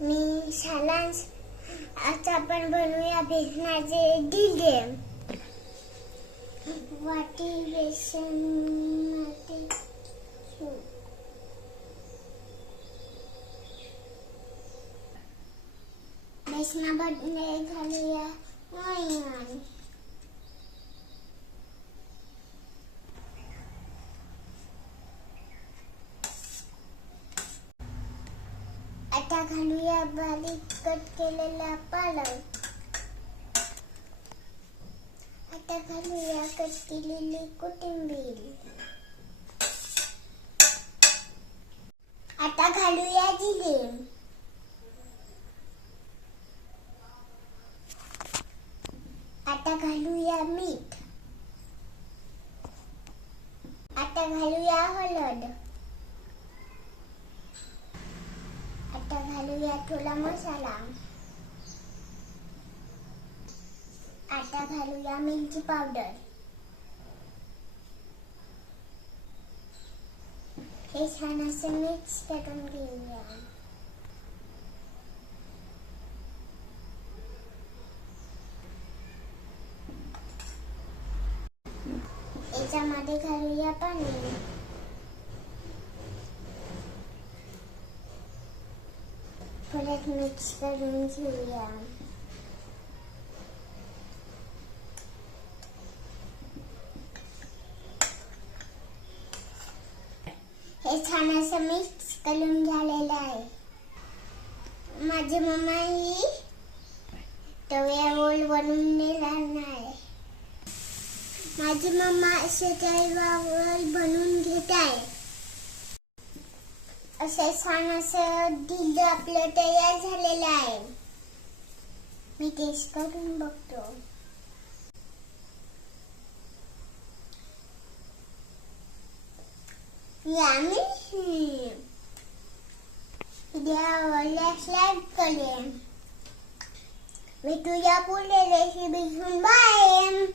मी शालांश. आज आपण बनवूया बेसनाचे डिगे. वाटी बेसन बेसनामध्ये घालूया मोहन. आता घालूया बारीक कट केलेला पालक. आता घालूया कट केलेली कोथिंबीर. आता घालूया जिरे. आता घालूया मीठ. आता घालूया हळद. आता घालूया थोडा मसाला. आता घालूया मिरची पावडर. हे छान असं मिक्स करून घेऊया. याच्यामध्ये घालूया पाणी. परत मिक्स करून घेऊया. हे छान असं मिक्स करून झालेलं आहे. माझी मम्मा ही तव्यावर बनवून देणार नाही. माझी मम्मा असे तव्यावर बनवून घेत आहे. असे छान असं डिग आपलं तयार झालेलं आहे. मी टेस्ट करून बघतो. यम्मी. व्हिडिओ आवडल्यास लाईक करेन. भेटूया पुढे रेसिपी घेऊन. बाय.